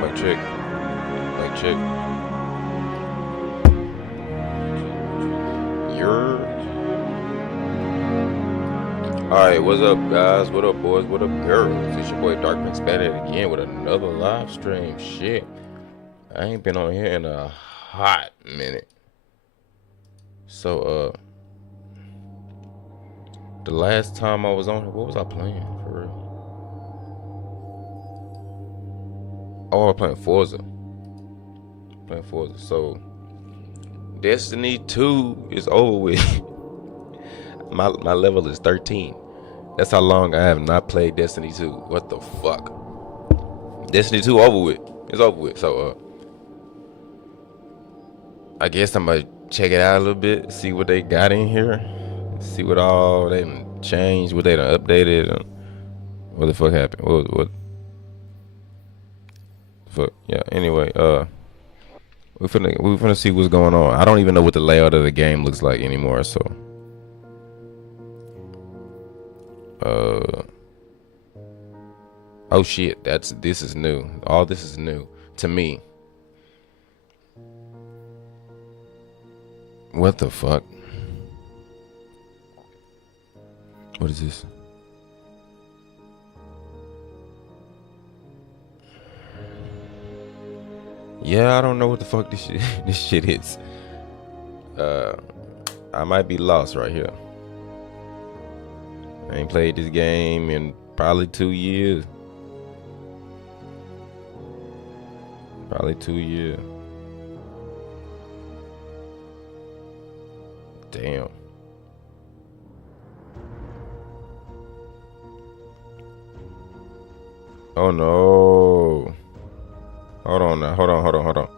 Mic check. Mic check. You're. Alright, what's up, guys? What up, boys? What up, girls? It's your boy dvrk.prince back at it again with another live stream. Shit. I ain't been on here in a hot minute. So, the last time I was on here, what was I playing for real? Oh, I was playing Forza. So, Destiny 2 is over with. My level is 13. That's how long I have not played Destiny 2. What the fuck? Destiny 2 over with. It's over with. So, I guess I'm gonna check it out a little bit, see what they got in here, see what all they done changed, what they done updated, what the fuck happened, what fuck, yeah, anyway, we finna see what's going on. I don't even know what the layout of the game looks like anymore, so, oh shit, this is new. All this is new to me. What the fuck? What is this? Yeah, I don't know what the fuck this shit is. I might be lost right here. I ain't played this game in probably 2 years. Probably 2 years. Damn. Oh no. Hold on now. Hold on.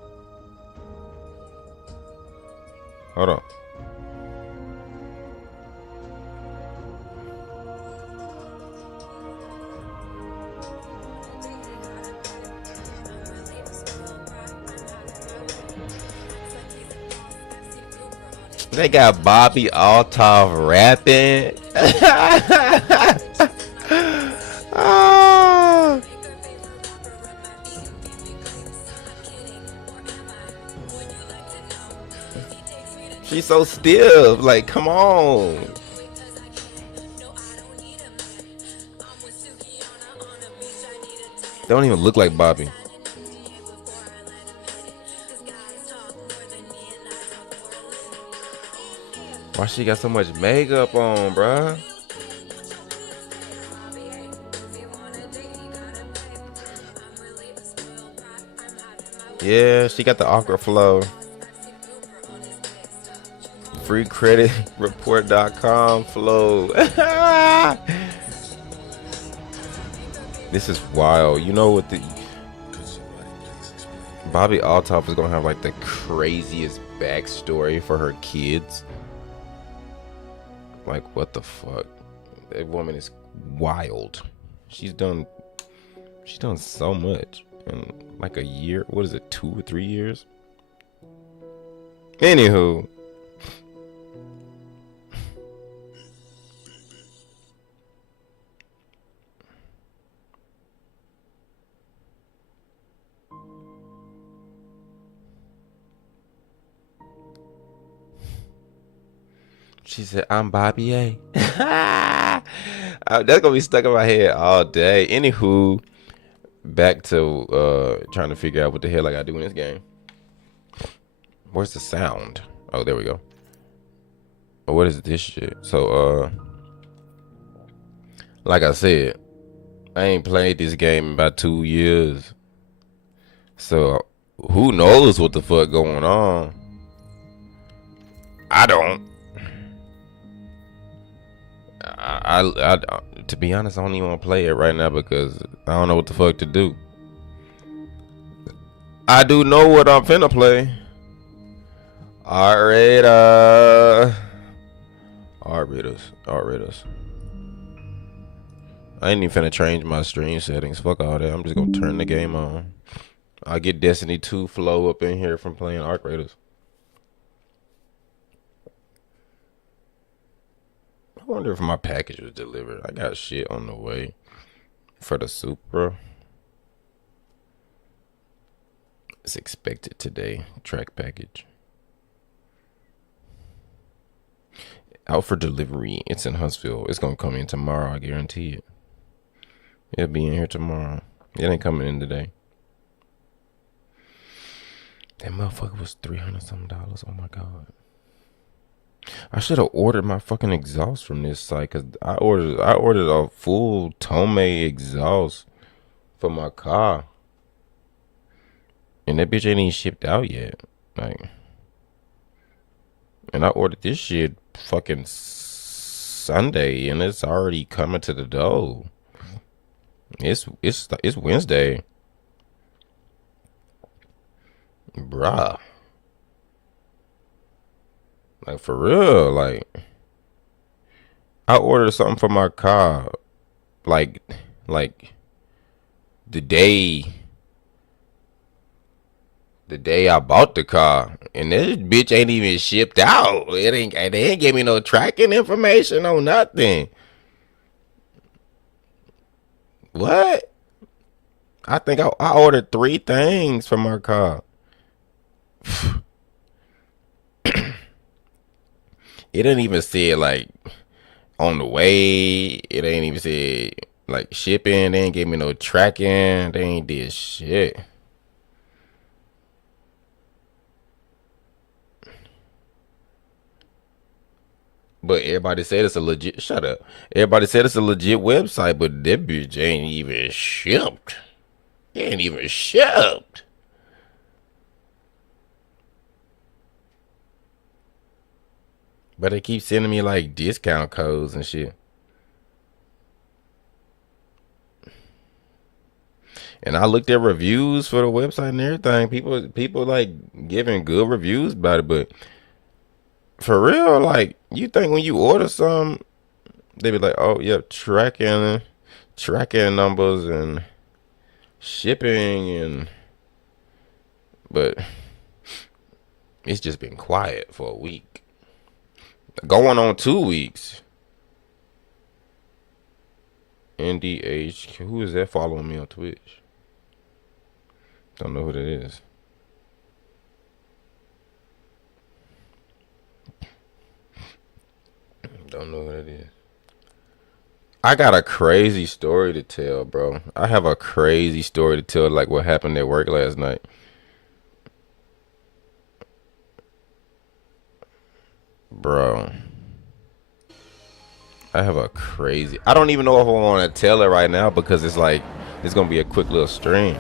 They got Bobby Althoff rapping. Oh. She's so stiff. Like, come on. They don't even look like Bobby. Why she got so much makeup on, bruh? Yeah, she got the awkward flow. Freecreditreport.com flow. This is wild. You know what the Bobby Althoff is gonna have like the craziest backstory for her kids. Like, what the fuck? That woman is wild. She's done so much in like a year. What is it, 2 or 3 years? Anywho. She said, I'm Bobby A. That's gonna be stuck in my head all day. Anywho, back to trying to figure out what the hell I gotta do in this game. Where's the sound? Oh, there we go. Oh, what is this shit? So, like I said, I ain't played this game in about 2 years. So, who knows what the fuck going on? I don't. I to be honest, I don't even want to play it right now because I don't know what the fuck to do. I do know what I'm finna play. Alright, Alright. I ain't even finna change my stream settings. Fuck all that. I'm just gonna turn the game on. I'll get Destiny 2 flow up in here from playing Arc Raiders. I wonder if my package was delivered. I got shit on the way for the Supra. It's expected today. Track package. Out for delivery. It's in Huntsville. It's gonna come in tomorrow. I guarantee it. It'll be in here tomorrow. It ain't coming in today. That motherfucker was $300 something. Oh my god. I should have ordered my fucking exhaust from this site, cause I ordered a full Tome exhaust for my car, and that bitch ain't even shipped out yet. Like, and I ordered this shit fucking Sunday, and it's already coming to the door. It's Wednesday, bruh. Like, for real, like, I ordered something for my car, like the day I bought the car, and this bitch ain't even shipped out. They ain't give me no tracking information on nothing. What? I think I ordered 3 things for my car. It didn't even say like on the way. It ain't even say like shipping. They ain't give me no tracking. They ain't did shit. But everybody said it's a legit. Shut up. Everybody said it's a legit website, but that bitch ain't even shipped. It ain't even shipped. But they keep sending me like discount codes and shit. And I looked at reviews for the website and everything. People like giving good reviews about it, but for real, like, you think when you order some, they be like, oh yep, tracking numbers and shipping, and but it's just been quiet for a week. Going on 2 weeks. NDH, who is that following me on Twitch? Don't know who that is. Don't know who that is. I got a crazy story to tell, bro. I have a crazy story to tell, like what happened at work last night. Bro. I have a crazy... I don't even know if I want to tell it right now because it's like... It's going to be a quick little stream.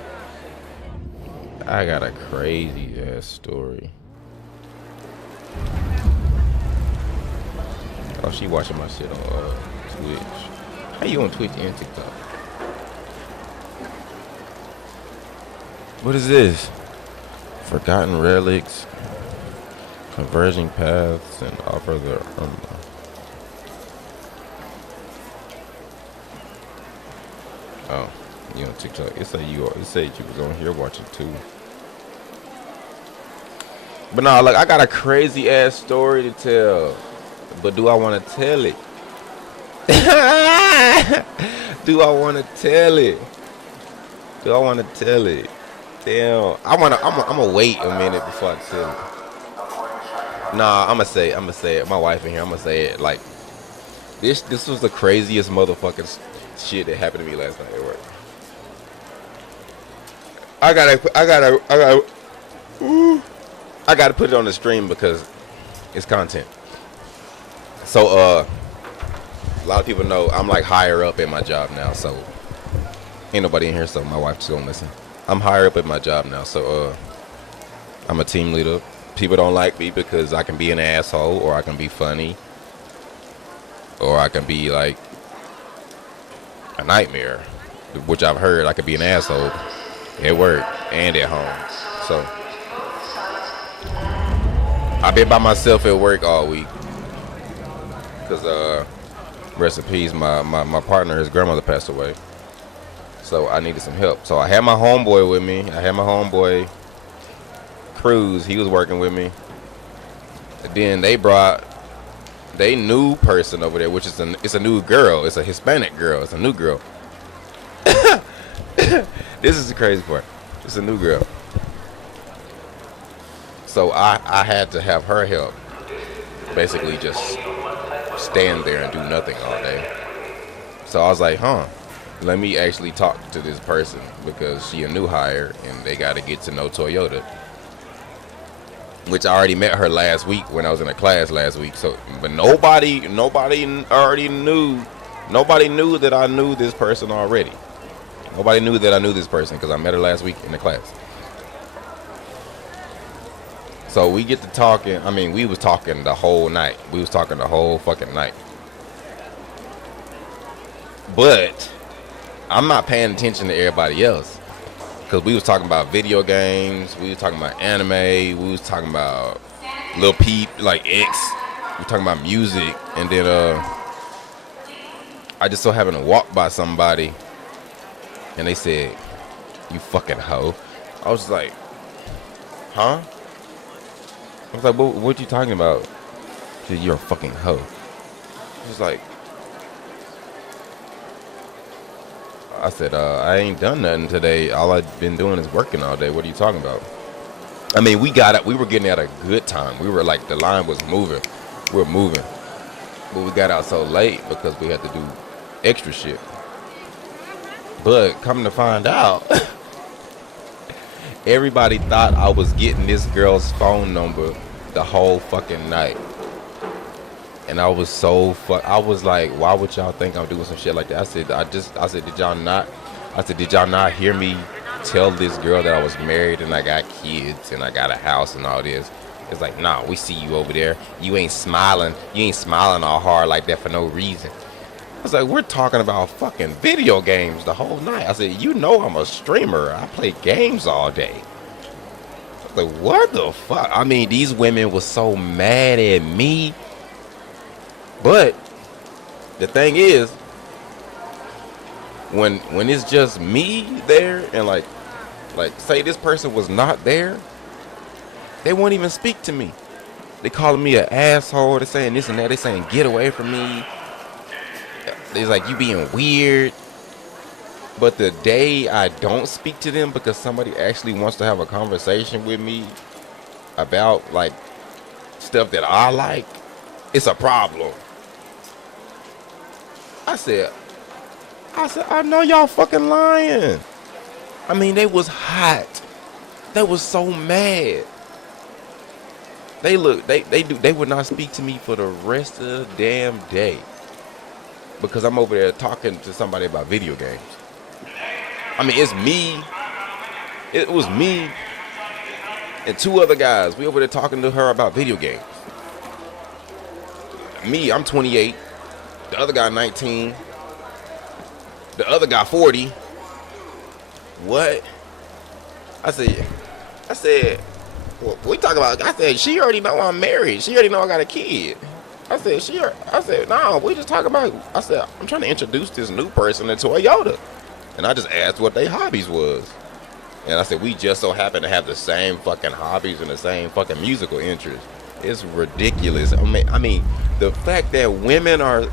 I got a crazy ass story. Oh, she watching my shit on Twitch. How you on Twitch and TikTok? What is this? Forgotten relics, converging paths, and offer the oh, you on TikTok? It said you was on here watching too. But no, like, I got a crazy ass story to tell. But do I want to tell it? Do I want to tell it? Do I want to tell it? Damn, I'm gonna wait a minute before I tell it. Nah, I'm gonna say it. My wife in here. I'm gonna say it. Like, this was the craziest motherfucking shit that happened to me last night at work. I gotta put it on the stream because it's content. So a lot of people know I'm like higher up at my job now, so ain't nobody in here, so my wife's gonna listen. I'm higher up at my job now, so I'm a team leader. People don't like me because I can be an asshole, or I can be funny, or I can be like a nightmare, which I've heard I could be an asshole at work and at home. So I've been by myself at work all week because rest in peace, my partner, his grandmother passed away, so I needed some help. So I had my homeboy with me. I had my homeboy Cruz. He was working with me. And then they brought they new person over there, which is it's a new girl. It's a Hispanic girl. It's a new girl. This is the crazy part. It's a new girl. So I had to have her help, basically just stand there and do nothing all day. So I was like, let me actually talk to this person because she a new hire and they got to get to know Toyota. Which I already met her last week when I was in a class last week. So, but nobody already knew. Nobody knew that I knew this person already. Nobody knew that I knew this person because I met her last week in the class. So we get to talking. I mean, we was talking the whole night. We was talking the whole fucking night. But I'm not paying attention to everybody else because we was talking about video games. We was talking about anime. We was talking about Lil Peep, like X. We talking about music, and then I just so happened to walk by somebody, and they said, "You fucking hoe." I was like, "Huh?" I was like, what you talking about? She said, "You're a fucking hoe." She was like, I said, I ain't done nothing today. All I've been doing is working all day. What are you talking about? I mean, we were getting at a good time. We were like, the line was moving. We were moving. But we got out so late because we had to do extra shit. But coming to find out, everybody thought I was getting this girl's phone number the whole fucking night. And I was I was like, why would y'all think I'm doing some shit like that? I said, did y'all not hear me tell this girl that I was married and I got kids and I got a house and all this? It's like, nah, we see you over there. You ain't smiling all hard like that for no reason. I was like, we're talking about fucking video games the whole night. I said, you know I'm a streamer. I play games all day. I was like, what the fuck? I mean, these women were so mad at me. But the thing is, when it's just me there and like say this person was not there, they won't even speak to me. They calling me an asshole. They're saying this and that. They're saying get away from me. They're like, you being weird. But the day I don't speak to them because somebody actually wants to have a conversation with me about like stuff that I like, it's a problem. I said, I know y'all fucking lying. I mean, they was hot. They was so mad. They would not speak to me for the rest of the damn day. Because I'm over there talking to somebody about video games. I mean, it's me. It was me and two other guys. We over there talking to her about video games. Me, I'm 28. The other guy 19. The other guy 40. What? I said, what we talking about? I said, she already know I'm married. She already know I got a kid. I said, no, we just talking about, I said, I'm trying to introduce this new person to Toyota. And I just asked what their hobbies was. And I said, we just so happen to have the same fucking hobbies and the same fucking musical interests. It's ridiculous. I mean, the fact that women are,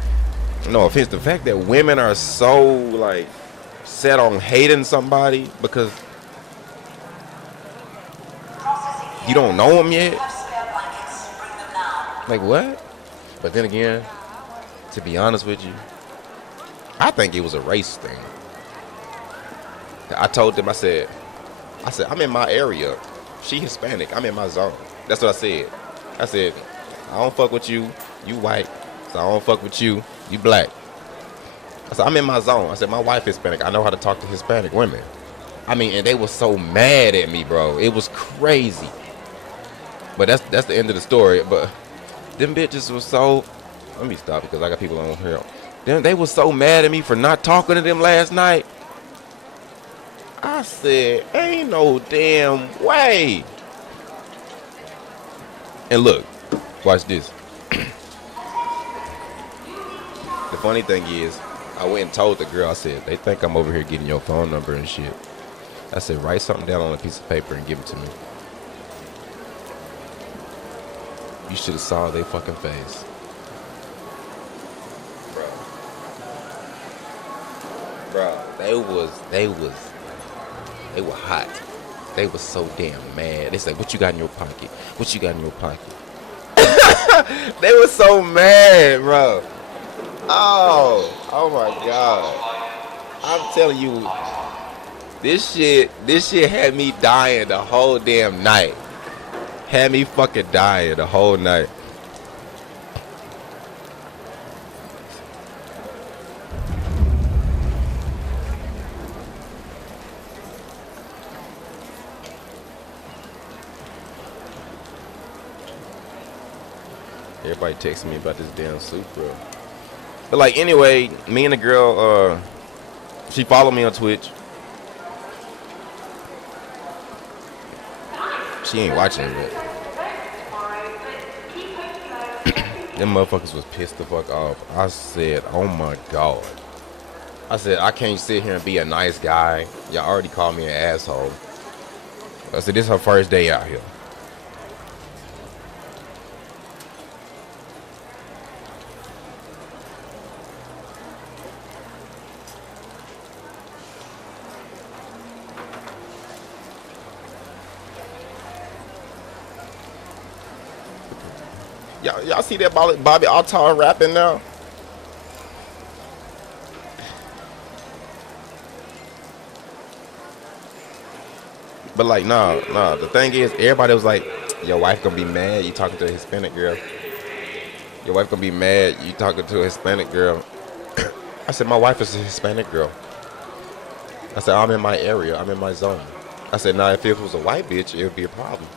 no offense, the fact that women are so like set on hating somebody because you don't know them yet. Like what? But then again, to be honest with you, I think it was a race thing. I told them, I said, I'm in my area. She Hispanic. I'm in my zone. That's what I said. I said, I don't fuck with you. You white. So I don't fuck with you. You black. I said, I'm in my zone. I said, my wife Hispanic. I know how to talk to Hispanic women. I mean, and they were so mad at me, bro. It was crazy. But that's the end of the story. But them bitches were so... Let me stop because I got people on here. They were so mad at me for not talking to them last night. I said, ain't no damn way. And look, watch this. The funny thing is, I went and told the girl, I said, they think I'm over here getting your phone number and shit. I said, write something down on a piece of paper and give it to me. You should have saw their fucking face. Bro, they were hot. They was so damn mad. They said, "What you got in your pocket? What you got in your pocket?" They was so mad, bro. Oh my god. I'm telling you, this shit had me dying the whole damn night. Had me fucking dying the whole night. Everybody texting me about this damn Supra. But like anyway, me and the girl, she followed me on Twitch. She ain't watching it yet. Them motherfuckers was pissed the fuck off. I said, oh my god. I said, I can't sit here and be a nice guy. Y'all already called me an asshole. I said, this is her first day out here. Y'all see that Bobby Altar rapping now? But like, nah. The thing is, everybody was like, your wife gonna be mad you talking to a Hispanic girl. Your wife gonna be mad you talking to a Hispanic girl. I said, my wife is a Hispanic girl. I said, I'm in my area. I'm in my zone. I said, now if it was a white bitch, it would be a problem.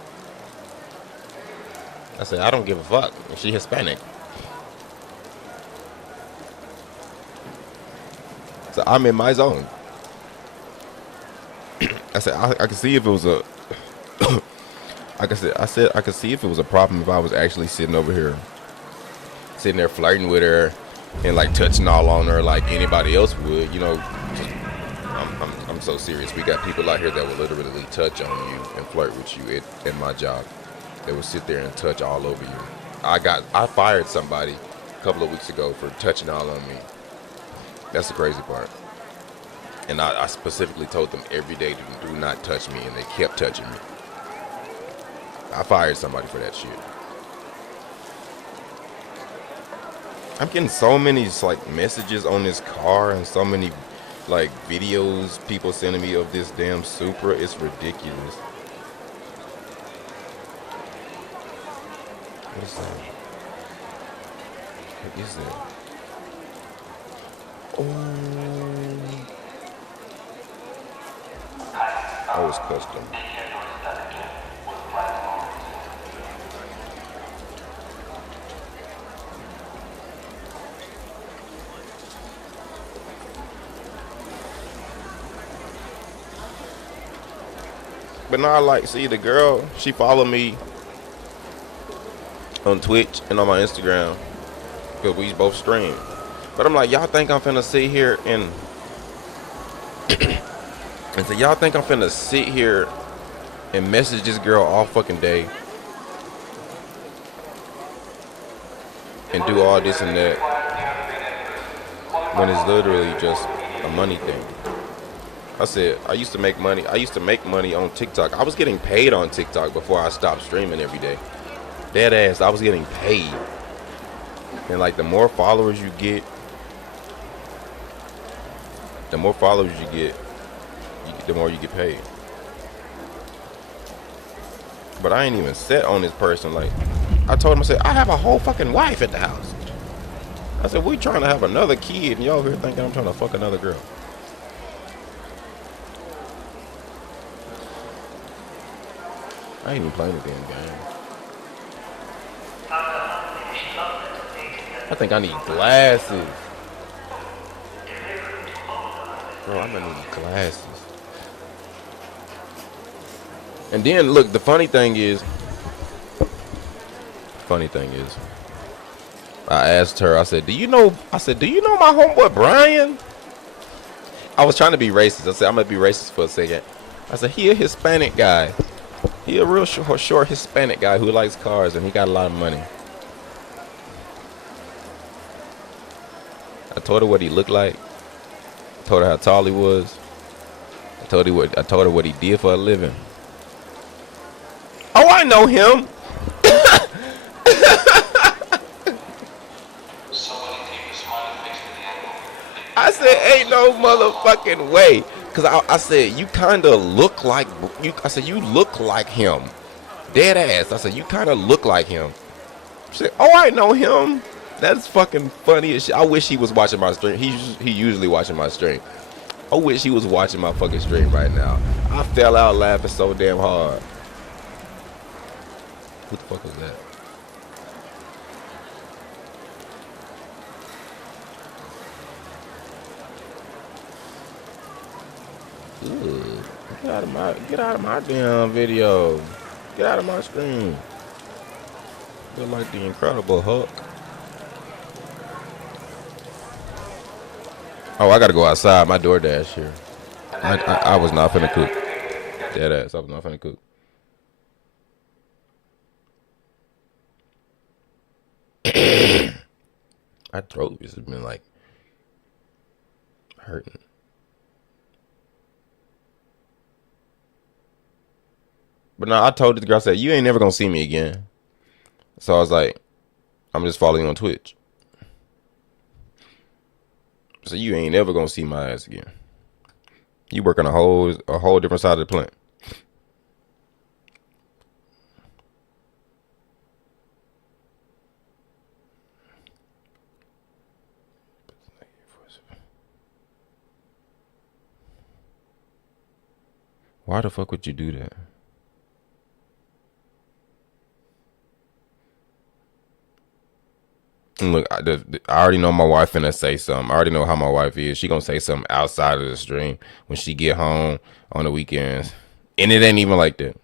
I said, I don't give a fuck if she Hispanic. So I'm in my zone. I said, I could see if it was a I could see if it was a problem if I was actually sitting over here, sitting there flirting with her and like touching all on her like anybody else would, you know. I'm so serious. We got people out here that will literally touch on you and flirt with you at my job. They would sit there and touch all over you. I fired somebody a couple of weeks ago for touching all on me. That's the crazy part. And I specifically told them every day to do not touch me, and they kept touching me. I fired somebody for that shit. I'm getting so many like messages on this car and so many like videos people sending me of this damn Supra. It's ridiculous. What is that? What is that? Oh, it's custom. But now, like, see, the girl, she followed me on Twitch and on my Instagram because we both stream. But I'm like, y'all think I'm finna sit here and so y'all think I'm finna sit here and message this girl all fucking day and do all this and that when it's literally just a money thing. I said, I used to make money on TikTok. I was getting paid on TikTok before I stopped streaming every day. Dead ass, I was getting paid. And like the more followers you get, the more you get paid. But I ain't even set on this person. Like, I told him, I said, I have a whole fucking wife at the house. I said, we trying to have another kid, and y'all here thinking I'm trying to fuck another girl. I ain't even playing the damn game. I think I need glasses. Bro, I'm gonna need glasses. And then look, the funny thing is, I asked her, I said, do you know my homeboy Brian? I was trying to be racist. I said, I'm gonna be racist for a second. I said, he a Hispanic guy. He a real short Hispanic guy who likes cars and he got a lot of money. I told her what he looked like. I told her how tall he was. I told her what he did for a living. I know him. I said, ain't no motherfucking way. Cause I said, you kind of look like you. I said, you look like him. Dead ass. I said, you kind of look like him. She said, oh, I know him. That's fucking funny as shit. I wish he was watching my stream. He usually watching my stream. I wish he was watching my fucking stream right now. I fell out laughing so damn hard. Who the fuck was that? Ooh, get out of my damn video. Get out of my screen. Feel like the Incredible Hulk. Oh, I gotta go outside. My DoorDash here. I was not finna cook. Dead ass. I was not finna cook. My throat has been like hurting. But no, I told the girl, I said, you ain't never gonna see me again. So I was like, I'm just following you on Twitch. So you ain't never gonna see my ass again. You work on a whole different side of the plant. Why the fuck would you do that? Look, I already know my wife finna say something. I already know how my wife is. She gonna say something outside of the stream when she get home on the weekends. And it ain't even like that.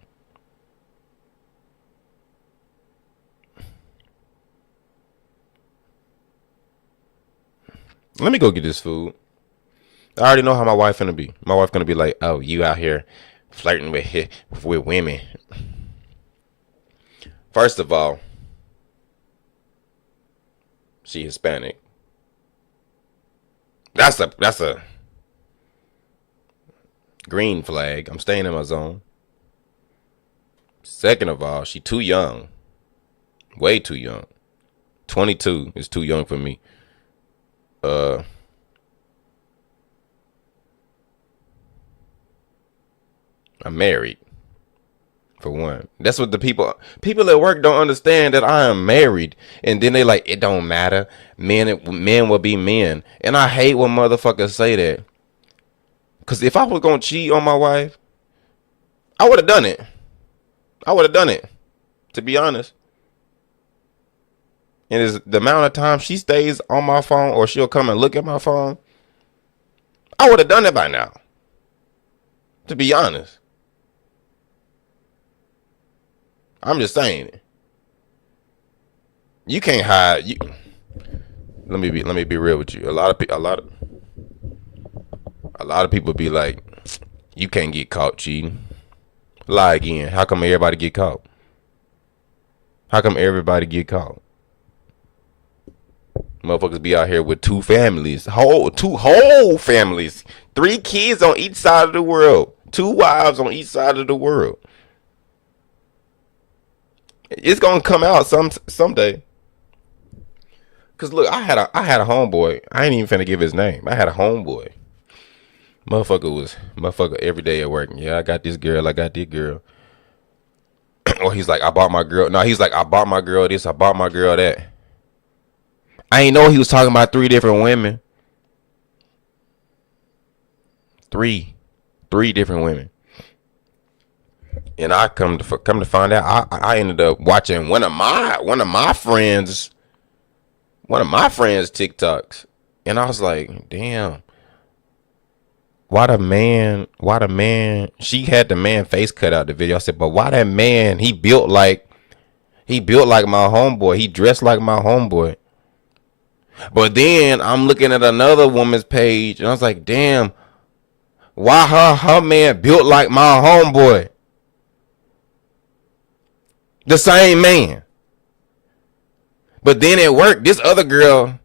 Let me go get this food. I already know how my wife finna be. My wife gonna be like, oh, you out here flirting with women. First of all, she Hispanic. That's a green flag. I'm staying in my zone. Second of all, she too young. Way too young. 22 is too young for me. I'm married. For one. That's what the people at work don't understand, that I am married. And then they like, it don't matter. Men will be men. And I hate when motherfuckers say that. Because if I was going to cheat on my wife, I would have done it. To be honest. And it's the amount of time she stays on my phone, or she'll come and look at my phone, I would have done it by now. To be honest. I'm just saying it. You can't hide. Let me be real with you. A lot of people be like, you can't get caught cheating. Lie again. How come everybody get caught? Motherfuckers be out here with two families, two whole families, 3 kids on each side of the world, 2 wives on each side of the world. It's gonna come out someday. Cause look, I had a homeboy. I ain't even finna give his name. I had a homeboy. Motherfucker every day at work. Yeah, I got this girl. Or he's like, I bought my girl. No, he's like, I bought my girl this. I bought my girl that. I ain't know he was talking about 3 different women. 3 different women. And I come to find out, I ended up watching one of my friends' TikToks, and I was like, damn, why the man? She had the man face cut out the video. I said, but why that man? He built like my homeboy. He dressed like my homeboy. But then I'm looking at another woman's page, and I was like, damn, why her man built like my homeboy? The same man. But then at work, this other girl,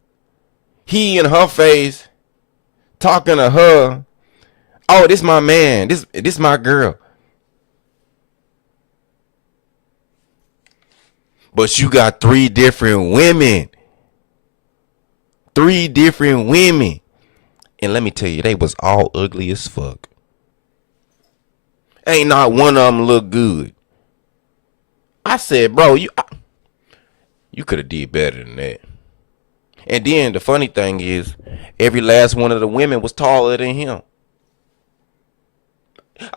he in her face, talking to her. Oh, this my man. This my girl. But you got three different women. Three different women. And let me tell you, they was all ugly as fuck. Ain't not one of them look good. I said, bro, you could have did better than that. And then the funny thing is, every last one of the women was taller than him.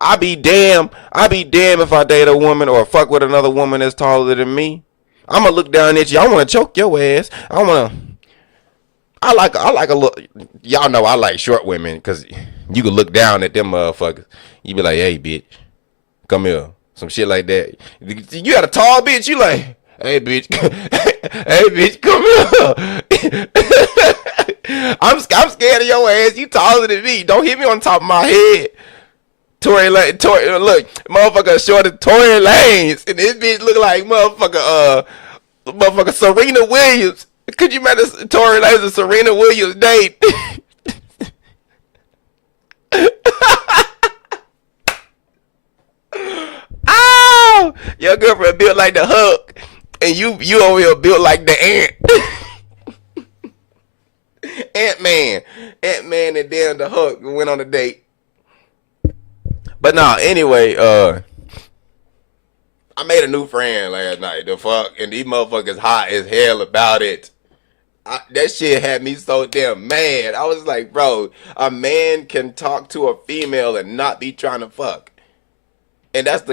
I be damn if I date a woman or fuck with another woman that's taller than me. I'ma look down at you. I wanna choke your ass. I like a look. Y'all know I like short women because you can look down at them motherfuckers. You be like, hey bitch, come here. Some shit like that. You got a tall bitch, you like, hey bitch, hey bitch, come here. I'm scared of your ass. You taller than me. Don't hit me on top of my head. Look, motherfucker short as Tory Lanez, and this bitch look like motherfucker Serena Williams. Could you imagine Tory Lanez and Serena Williams date? Oh, your girlfriend built like the Hulk, and you over here built like the ant. Ant-Man. Ant-Man and then the Hulk went on a date. But nah, anyway, I made a new friend last night. The fuck, and these motherfuckers hot as hell about it. That shit had me so damn mad. I was like, bro, a man can talk to a female and not be trying to fuck. And that's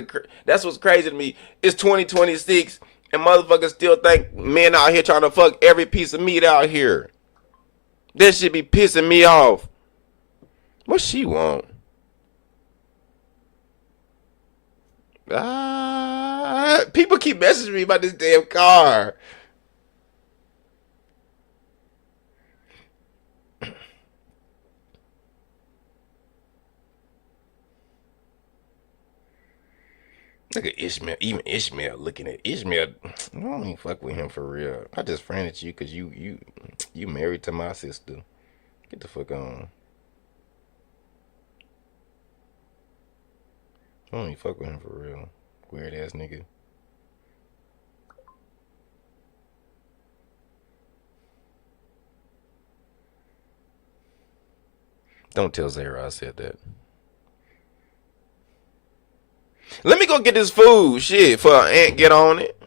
what's crazy to me. It's 2026 and motherfuckers still think men out here trying to fuck every piece of meat out here. That shit be pissing me off. What she want? People keep messaging me about this damn car. Look at Ishmael. Even Ishmael looking at Ishmael. I don't even fuck with him for real. I just friended you because you married to my sister. Get the fuck on. I don't even fuck with him for real. Weird ass nigga. Don't tell Zara I said that. Let me go get this food. Shit, for an ant get on it.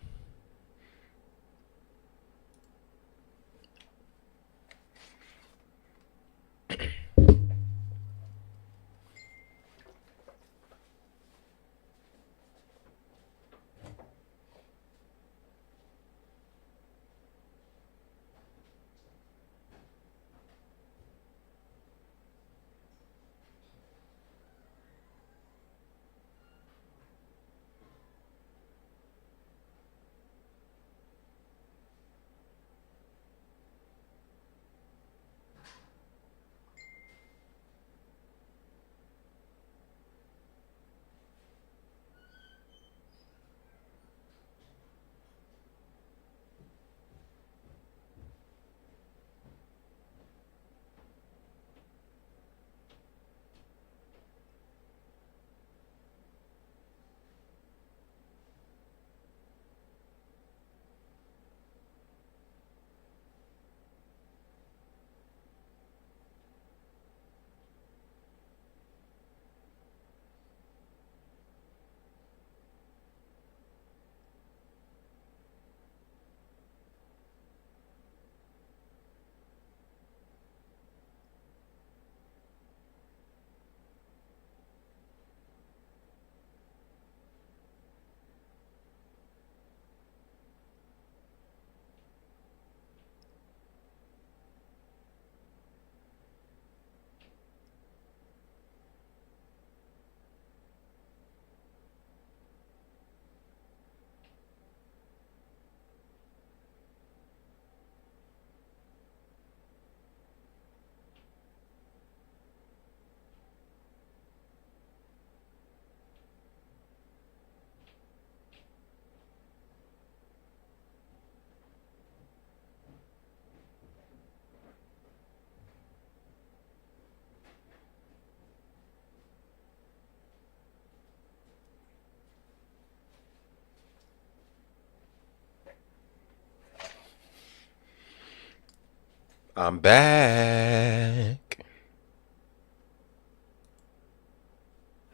I'm back.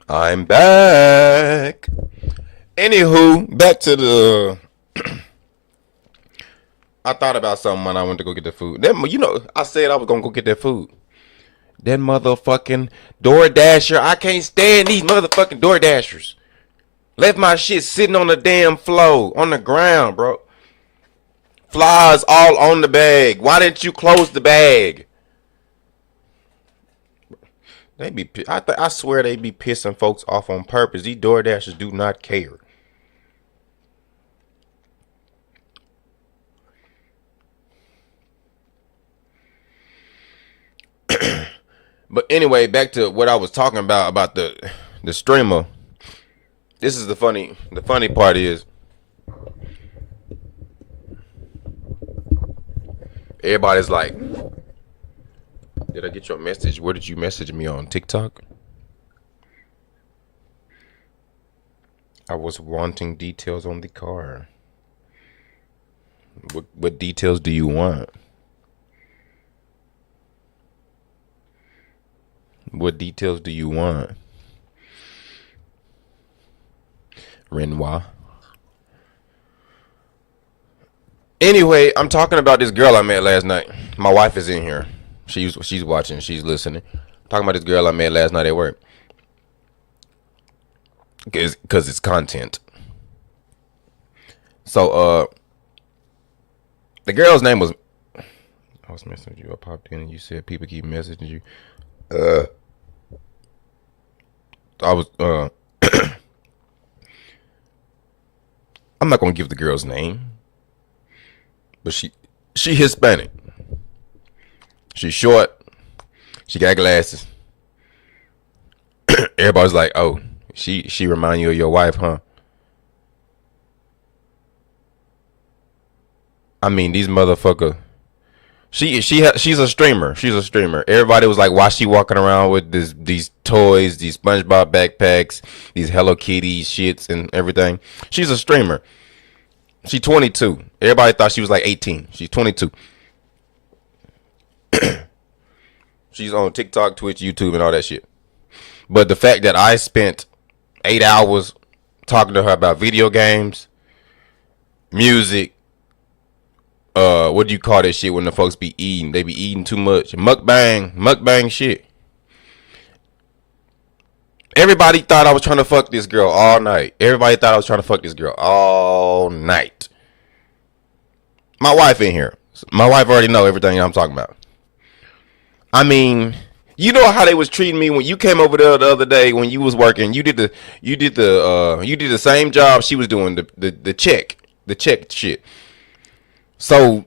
I'm back. Anywho, back to the. I thought about something when I went to go get the food. Then I said I was gonna go get that food. That motherfucking DoorDasher. I can't stand these motherfucking DoorDashers. Left my shit sitting on the damn floor, on the ground, bro. Flies all on the bag. Why didn't you close the bag? I swear they be pissing folks off on purpose. These DoorDashers do not care. But anyway, back to what I was talking about the streamer. This is the funny part is everybody's like, did I get your message? Where did you message me on TikTok? I was wanting details on the car. What details do you want? What details do you want? Renoir. Anyway, I'm talking about this girl I met last night. My wife is in here. She's watching. She's listening. I'm talking about this girl I met last night at work. Because it's content. So, the girl's name was. I was messaging you. I popped in and you said people keep messaging you. I was. I'm not gonna give the girl's name, but she Hispanic. She's short. She got glasses. Everybody's like, "Oh, she remind you of your wife, huh?" I mean, these motherfucker. She's a streamer. She's a streamer. Everybody was like, "Why she walking around with these toys, these SpongeBob backpacks, these Hello Kitty shits and everything?" She's a streamer. She's 22. Everybody thought she was like 18. She's 22. She's on TikTok, Twitch, YouTube, and all that shit. But the fact that I spent 8 hours talking to her about video games, music, what do you call that shit when the folks be eating? They be eating too much. Mukbang shit. Everybody thought I was trying to fuck this girl all night. Everybody thought I was trying to fuck this girl all night. My wife in here. My wife already know everything I'm talking about. I mean, you know how they was treating me when you came over there the other day when you was working. You did the same job she was doing, the check shit. So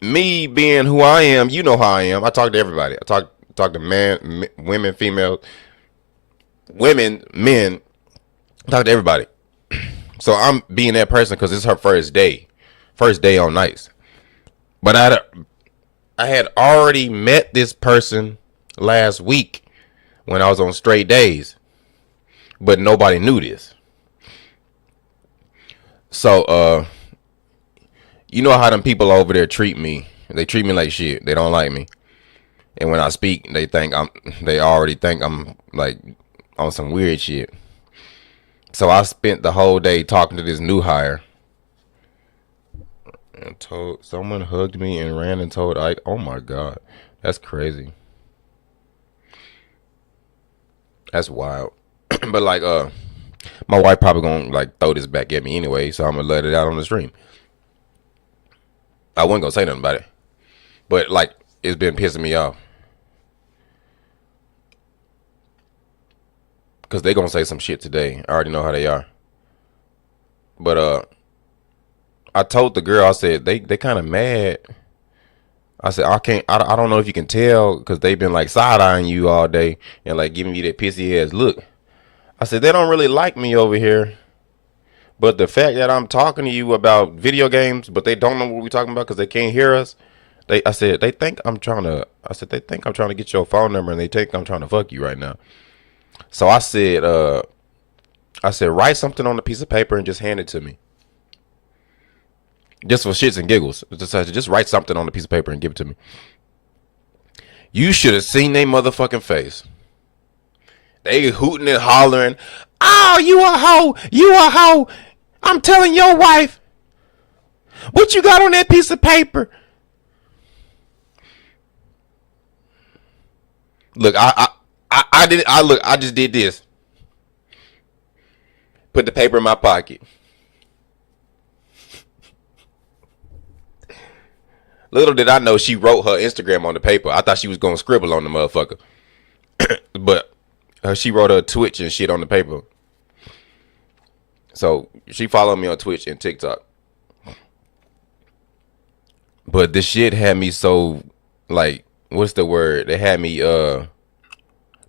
me being who I am, you know how I am. I talk to everybody. I talk to men, women, females, women, men. I talk to everybody. So I'm being that person because it's her first day on nights. But I had already met this person last week when I was on straight days, but nobody knew this. So you know how them people over there treat me. They treat me like shit. They don't like me. And when I speak, they already think I'm like on some weird shit. So I spent the whole day talking to this new hire. And someone hugged me and ran and told Ike, oh my God, that's crazy. That's wild. But like, my wife probably gonna like throw this back at me anyway, so I'm gonna let it out on the stream. I wasn't gonna say nothing about it, but like, it's been pissing me off. Cause they gonna say some shit today. I already know how they are. But I told the girl, I said they kind of mad. I said I don't know if you can tell because they've been like side eyeing you all day and like giving you that pissy ass look. I said they don't really like me over here, but the fact that I'm talking to you about video games, but they don't know what we're talking about because they can't hear us. I said they think I'm trying to. I said they think I'm trying to get your phone number and they think I'm trying to fuck you right now. So I said write something on a piece of paper and just hand it to me. Just for shits and giggles. Just write something on a piece of paper and give it to me. You should have seen their motherfucking face. They hooting and hollering. Oh, you a hoe. You a hoe. I'm telling your wife. What you got on that piece of paper? Look, I just did this. Put the paper in my pocket. Little did I know she wrote her Instagram on the paper. I thought she was gonna scribble on the motherfucker. But she wrote her Twitch and shit on the paper. So she followed me on Twitch and TikTok. But this shit had me so, like, what's the word? It had me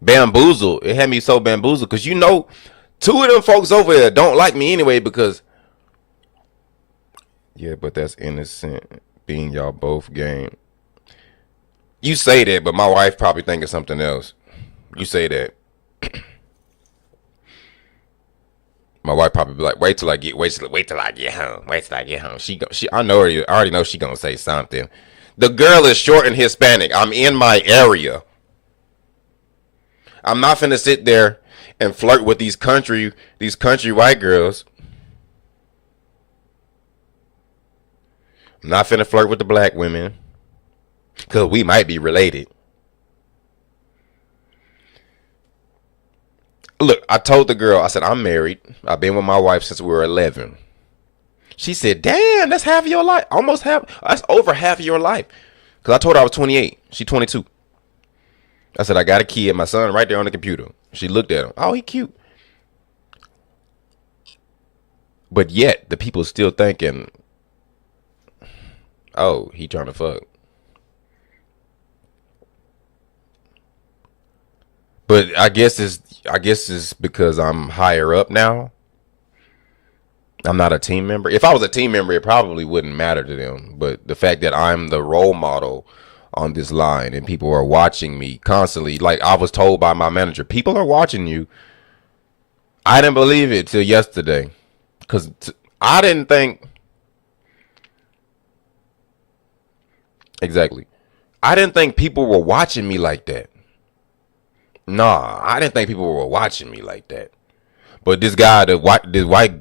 bamboozled. It had me so bamboozled because you know, two of them folks over there don't like me anyway because, yeah, but that's innocent. Being y'all both game. You say that, but my wife probably thinking something else. You say that. My wife probably be like, wait till I get home. Wait till I get home. I already know she gonna say something. The girl is short and Hispanic. I'm in my area. I'm not finna sit there and flirt with these country white girls. I'm not finna flirt with the black women. Cause we might be related. Look, I told the girl, I said, I'm married. I've been with my wife since we were 11. She said, damn, that's half of your life. Almost half. That's over half of your life. Because I told her I was 28. She 22. I said, I got a kid. My son right there on the computer. She looked at him. Oh, he cute. But yet, the people still thinking, oh, he trying to fuck. But I guess it's because I'm higher up now. I'm not a team member. If I was a team member, it probably wouldn't matter to them. But the fact that I'm the role model on this line and people are watching me constantly, like I was told by my manager, people are watching you. I didn't believe it till yesterday. Because I didn't think. Exactly. I didn't think people were watching me like that. Nah, I didn't think people were watching me like that. But this guy, this white,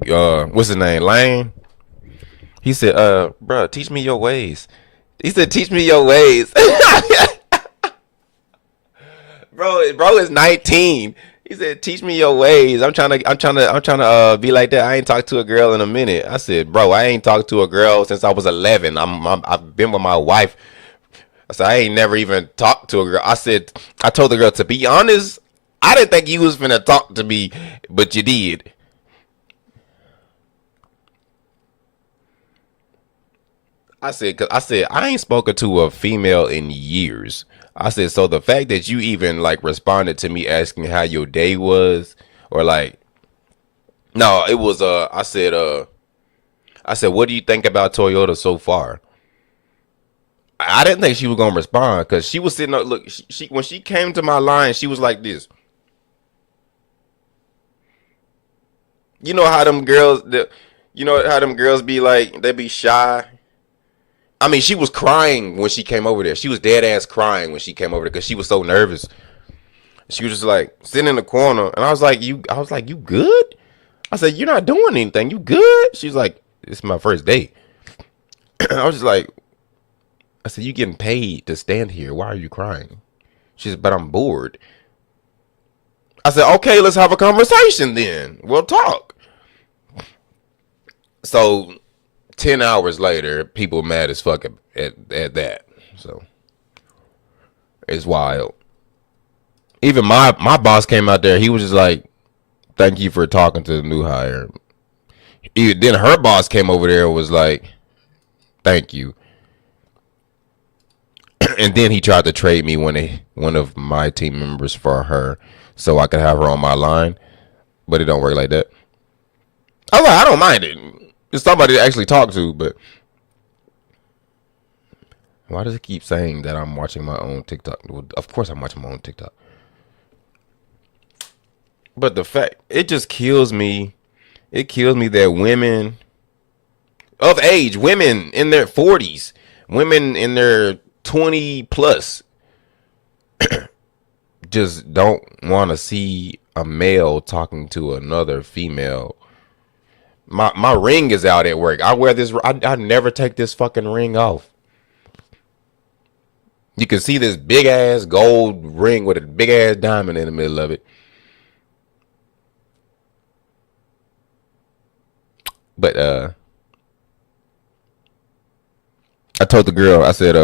what's his name, Lane? He said, bro, teach me your ways. He said, teach me your ways. bro is 19. He said, teach me your ways. I'm trying to be like that. I ain't talked to a girl in a minute. I said, bro, I ain't talked to a girl since I was 11. I've been with my wife. I said, I ain't never even talked to a girl. I told the girl, to be honest, I didn't think you was finna talk to me, but you did. I said, I ain't spoken to a female in years. I said, so the fact that you even like responded to me asking how your day was, or like, no, it was, I said, what do you think about Toyota so far? I didn't think she was gonna respond because she was sitting up. Look, she when she came to my line, she was like this. You know how them girls, be like, they be shy. I mean, she was crying when she came over there. She was dead ass crying when she came over there because she was so nervous. She was just like sitting in the corner, and I was like, you good? I said, you're not doing anything. You good? She's like, it's my first day. I was just like, I said, you getting paid to stand here. Why are you crying? She said, but I'm bored. I said, okay, let's have a conversation then. We'll talk. So 10 hours later, people mad as fuck at that. So it's wild. Even my boss came out there. He was just like, thank you for talking to the new hire. Then her boss came over there and was like, thank you. And then he tried to trade me one of my team members for her so I could have her on my line. But it don't work like that. I don't mind it. It's somebody to actually talk to, but why does it keep saying that I'm watching my own TikTok? Well, of course I'm watching my own TikTok. But the fact, it just kills me. It kills me that women of age, women in their 40s, women in their 20 plus, just don't want to see a male talking to another female. My ring is out at work. I wear this. I never take this fucking ring off. You can see this big ass gold ring with a big ass diamond in the middle of it. But I told the girl, I said,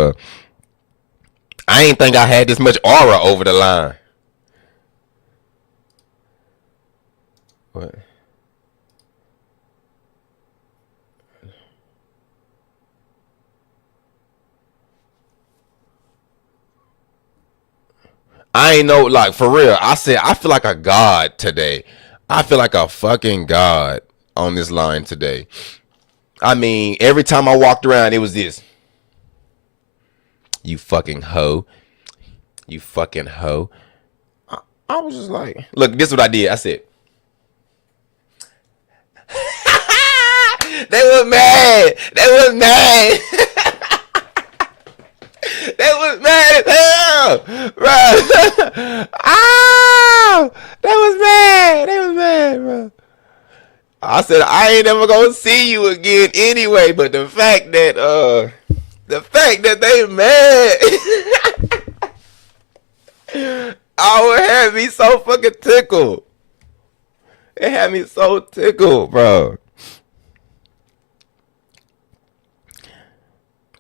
I ain't think I had this much aura over the line. What? I ain't know, like, for real. I said, I feel like a god today. I feel like a fucking god on this line today. I mean, every time I walked around, it was this. You fucking hoe. You fucking hoe. I was just like, look, this is what I did. I said, they was mad. They was mad. They was mad as hell, bro. Ah, they was mad. They was mad, bro. I said I ain't never gonna see you again anyway. But the fact that they mad, oh, it had me so fucking tickled. It had me so tickled, bro.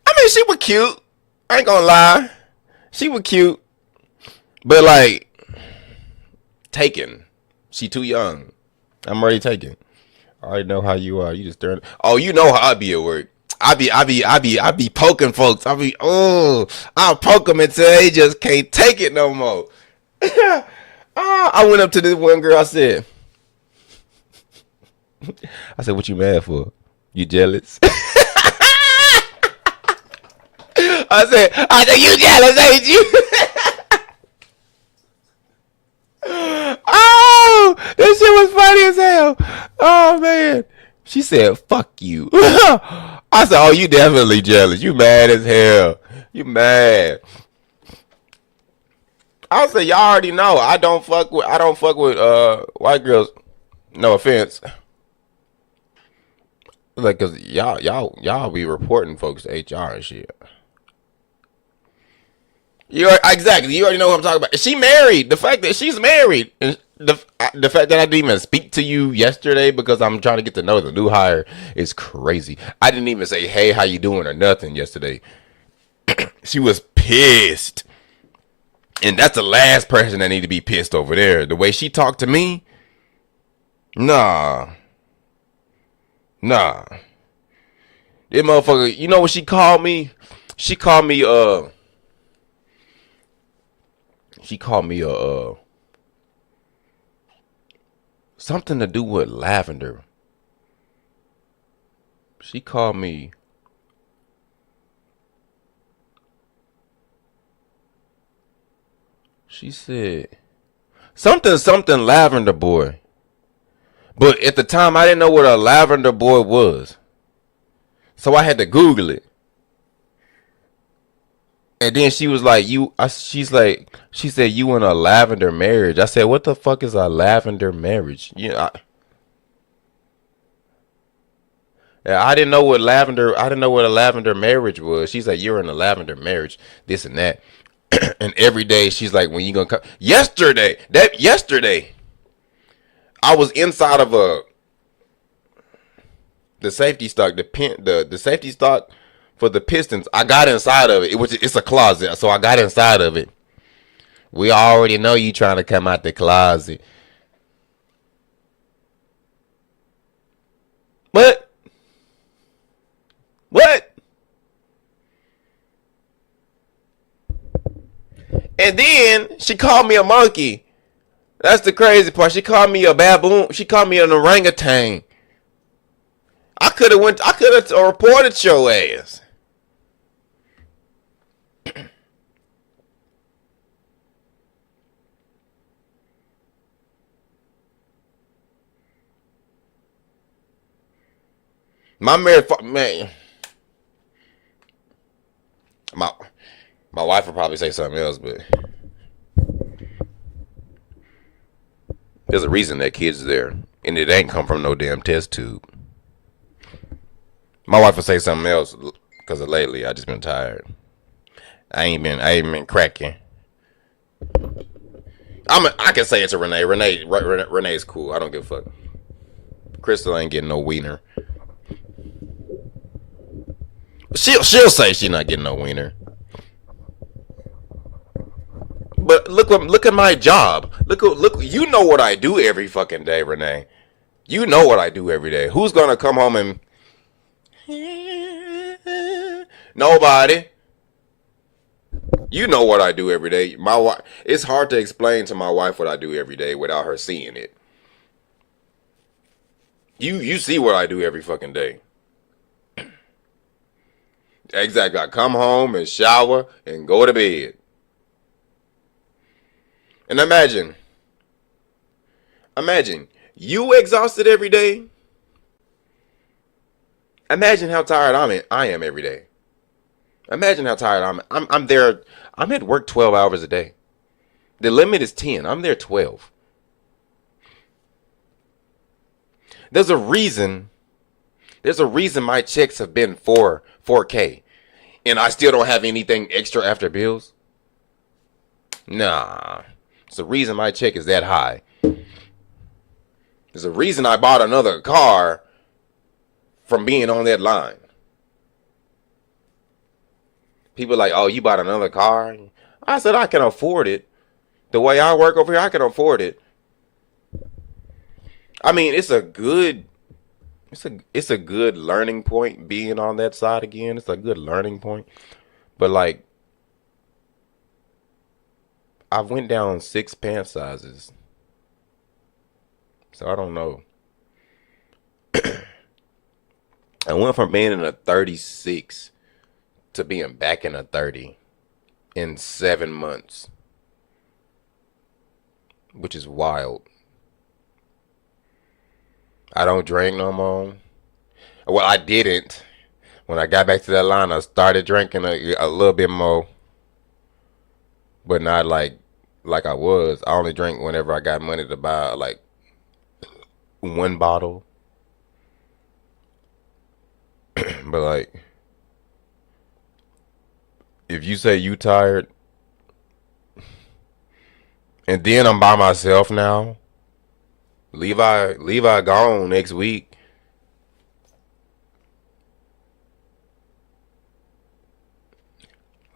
I mean, she was cute. I ain't gonna lie. She was cute. But like, taken. She too young. I'm already taken. I already know how you are. You just staring. Oh, you know how I be at work. I be poking folks. I'll poke them until they just can't take it no more. I went up to this one girl. I said, what you mad for? You jealous? I said, you jealous, ain't you? Oh, this shit was funny as hell. Oh, man. She said, fuck you. I said, oh, you definitely jealous. You mad as hell. You mad. I said, y'all already know. I don't fuck with white girls. No offense. Like, cause y'all be reporting folks to HR and shit. Exactly. You already know what I'm talking about. She married. The fact that she's married, and the fact that I didn't even speak to you yesterday because I'm trying to get to know the new hire is crazy. I didn't even say, "Hey, how you doing?" or nothing yesterday. She was pissed, and that's the last person that need to be pissed over there. The way she talked to me, nah. This motherfucker. You know what she called me? She called me something to do with lavender. She called me she said something lavender boy. But at the time I didn't know what a lavender boy was. So I had to Google it. And then she was like, she said, you in a lavender marriage. I said, what the fuck is a lavender marriage? I didn't know what a lavender marriage was. She's like, you're in a lavender marriage, this and that. And every day she's like, when you gonna come? Yesterday, I was inside of the safety stock, the safety stock for the Pistons. I got inside of it. It's a closet, so I got inside of it. We already know you trying to come out the closet. What? And then she called me a monkey. That's the crazy part. She called me a baboon. She called me an orangutan. I could have reported your ass. My married man. My wife would probably say something else, but There's a reason that kid's there, and it ain't come from no damn test tube. My wife would say something else because of lately. I just been tired. I ain't been cracking. I can say it to Renee. Renee's cool. I don't give a fuck. Crystal ain't getting no wiener. She'll say she not getting no wiener. But look at my job. Look. You know what I do every fucking day, Renee. You know what I do every day. Who's gonna come home and nobody? You know what I do every day. My wife. It's hard to explain to my wife what I do every day without her seeing it. You see what I do every fucking day. Exactly. I come home and shower and go to bed. And imagine you exhausted every day. Imagine how tired I am every day. Imagine how tired I'm there. I'm at work 12 hours a day. The limit is 10. I'm there 12. There's a reason. There's a reason my checks have been 4K, and I still don't have anything extra after bills. Nah. It's the reason my check is that high. There's a reason I bought another car from being on that line. People are like, oh, you bought another car? I said I can afford it. The way I work over here, I can afford it. I mean, it's a good learning point being on that side again. It's a good learning point. But like I went down 6 pant sizes. So I don't know. I went from being in a 36 to being back in a 30 in 7 months, which is wild. I don't drink no more. Well, I didn't. When I got back to that line, I started drinking a little bit more, but not like I was. I only drink whenever I got money to buy like one bottle. But like, if you say you tired, and then I'm by myself now. Levi gone next week.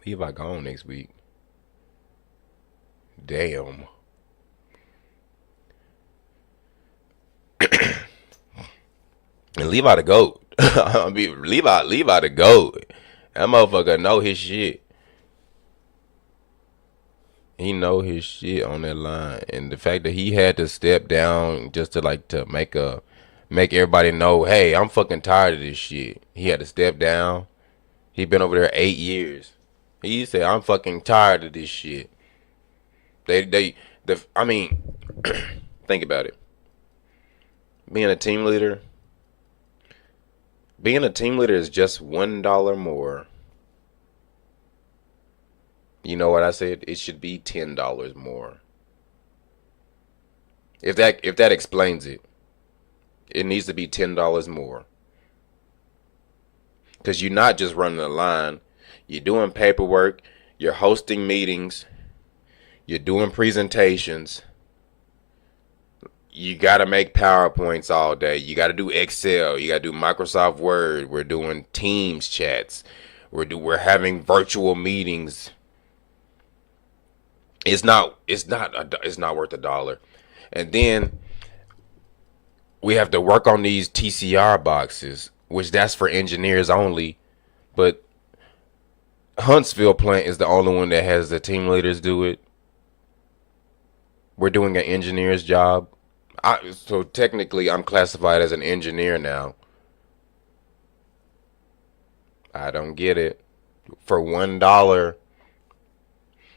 Levi gone next week. Damn. And Levi the GOAT. I mean, Levi the GOAT. That motherfucker know his shit. He know his shit on that line, and the fact that he had to step down just to make everybody know, hey, I'm fucking tired of this shit. He had to step down. He been over there 8 years. He said, I'm fucking tired of this shit. I mean, think about it. Being a team leader is just $1 more. You know what I said? It should be $10 more. If that explains it, it needs to be $10 more. Because you're not just running a line. You're doing paperwork. You're hosting meetings. You're doing presentations. You got to make PowerPoints all day. You got to do Excel. You got to do Microsoft Word. We're doing Teams chats. We're having virtual meetings. It's not worth $1. And then we have to work on these TCR boxes, which that's for engineers only. But Huntsville plant is the only one that has the team leaders do it. We're doing an engineer's job. So technically I'm classified as an engineer now. I don't get it. For $1.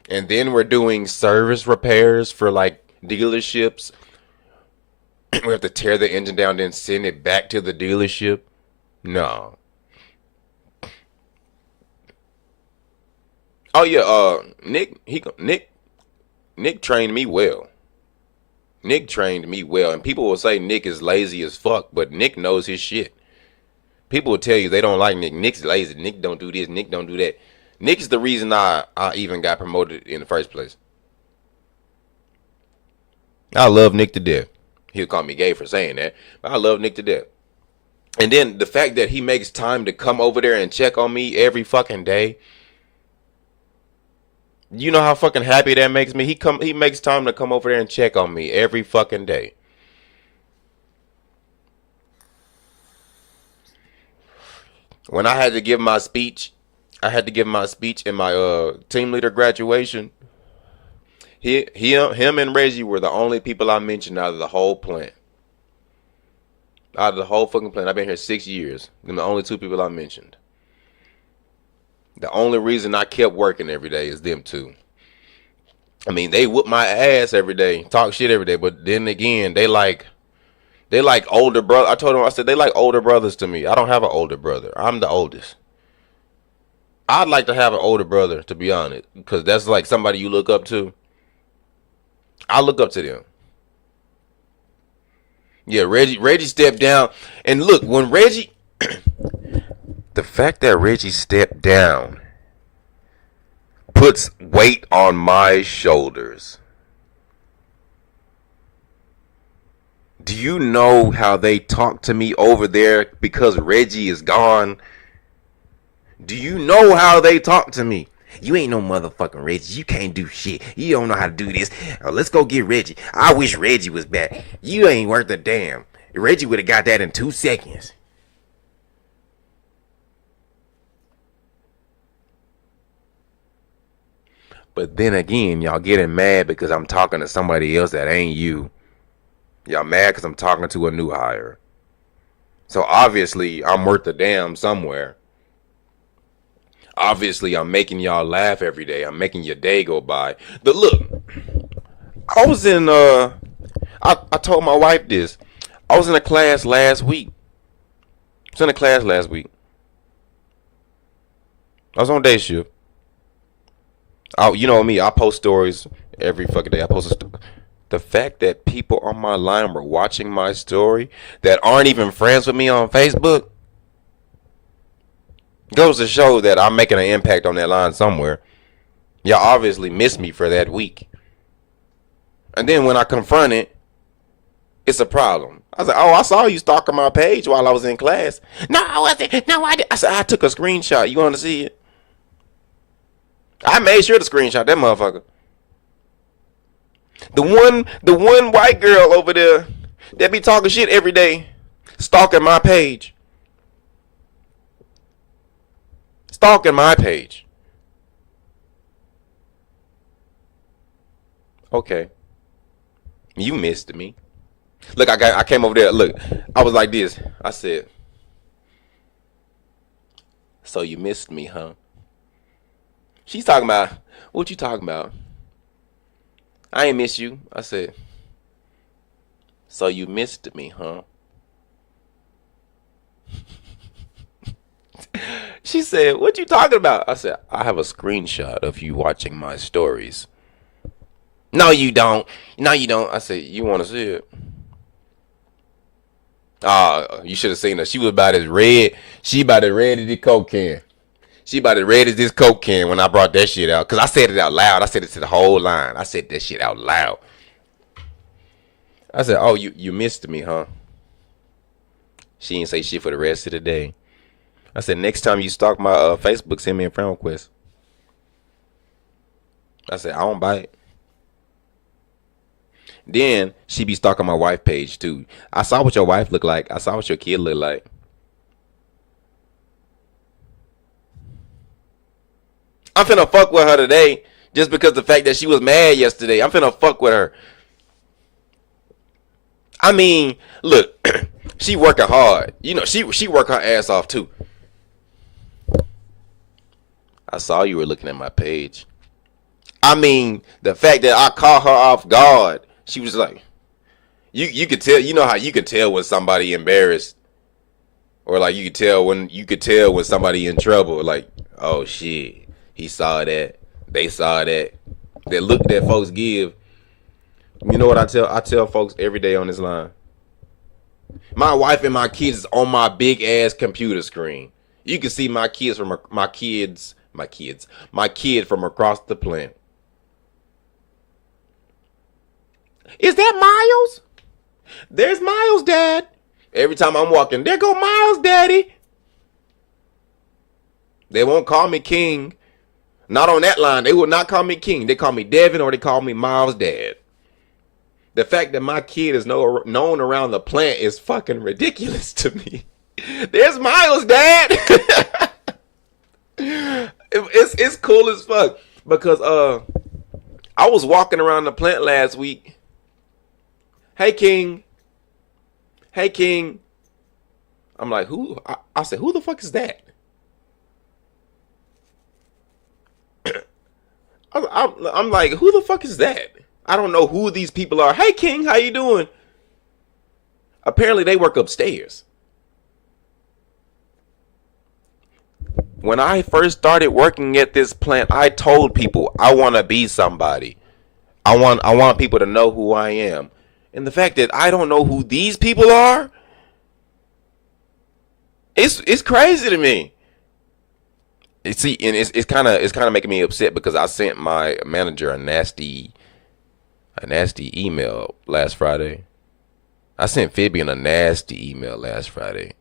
And then we're doing service repairs for like dealerships. We have to tear the engine down, then send it back to the dealership. No. Oh yeah, Nick trained me well. Nick trained me well, and people will say Nick is lazy as fuck, but Nick knows his shit. People will tell you they don't like Nick. Nick's lazy. Nick don't do this. Nick don't do that. Nick's the reason I even got promoted in the first place. I love Nick to death. He'll call me gay for saying that, but I love Nick to death. And then the fact that he makes time to come over there and check on me every fucking day. You know how fucking happy that makes me? He makes time to come over there and check on me every fucking day. When I had to give my speech, in my team leader graduation. Him and Reggie were the only people I mentioned out of the whole plant. Out of the whole fucking plant. I've been here 6 years. Them the only two people I mentioned. The only reason I kept working every day is them two. I mean, they whoop my ass every day, talk shit every day, but then again, they like older brother. I told them, I said, they like older brothers to me. I don't have an older brother. I'm the oldest. I'd like to have an older brother, to be honest, because that's like somebody you look up to. I look up to them. Yeah, Reggie stepped down. And look, when Reggie, the fact that Reggie stepped down puts weight on my shoulders. Do you know how they talk to me over there because Reggie is gone? Do you know how they talk to me? You ain't no motherfucking Reggie. You can't do shit. You don't know how to do this. Let's go get Reggie. I wish Reggie was back. You ain't worth a damn. Reggie would have got that in 2 seconds. But then again, y'all getting mad because I'm talking to somebody else that ain't you. Y'all mad because I'm talking to a new hire. So obviously, I'm worth a damn somewhere. Obviously, I'm making y'all laugh every day. I'm making your day go by. But look, I was in, I told my wife this. I was in a class last week. I was on day shift. You know me, I post stories every fucking day. I post a story. The fact that people on my line were watching my story that aren't even friends with me on Facebook goes to show that I'm making an impact on that line somewhere. Y'all obviously missed me for that week. And then when I confront it, it's a problem. I was like, oh, I saw you stalking my page while I was in class. No, I wasn't. No, I did. I said, I took a screenshot. You want to see it? I made sure to screenshot that motherfucker. The one white girl over there that be talking shit every day, stalking my page. Okay. You missed me. Look, I came over there. Look, I was like this. I said, so you missed me, huh? She's talking about, what you talking about? I ain't miss you. I said, so you missed me, huh? She said, what you talking about? I said, I have a screenshot of you watching my stories. No, you don't. I said, you want to see it? You should have seen her. She was about as red. She about as red as this Coke can. When I brought that shit out. Because I said it out loud. I said it to the whole line. I said that shit out loud. I said, oh, you missed me, huh? She didn't say shit for the rest of the day. I said, next time you stalk my Facebook, send me a friend request. I said, I don't bite. Then she be stalking my wife page too. I saw what your wife look like. I saw what your kid look like. I'm finna fuck with her today just because the fact that she was mad yesterday. I'm finna fuck with her. I mean, look, she working hard. You know, she work her ass off too. I saw you were looking at my page. I mean, the fact that I caught her off guard. She was like, you could tell, you know how you could tell when somebody embarrassed, or like you could tell when somebody in trouble. Like, oh shit, he saw that, they saw that. That look that folks give You know what I tell? I tell folks every day on this line. My wife and my kids is on my big ass computer screen. You can see my kids from my kid from across the planet. Is that Miles? There's Miles, Dad. Every time I'm walking, there go Miles, Daddy. They won't call me King. Not on that line. They will not call me King. They call me Devin or they call me Miles' dad. The fact that my kid is known around the plant is fucking ridiculous to me. There's Miles' dad. It's cool as fuck because I was walking around the plant last week. Hey King. Hey King. I'm like, who? I said, who the fuck is that? I'm like, who the fuck is that? I don't know who these people are. Hey King, how you doing? Apparently they work upstairs. When I first started working at this plant, I told people I want to be somebody. I want people to know who I am. And the fact that I don't know who these people are, it's crazy to me. See, and it's kind of making me upset because I sent my manager a nasty email last Friday. I sent Fabian a nasty email last Friday.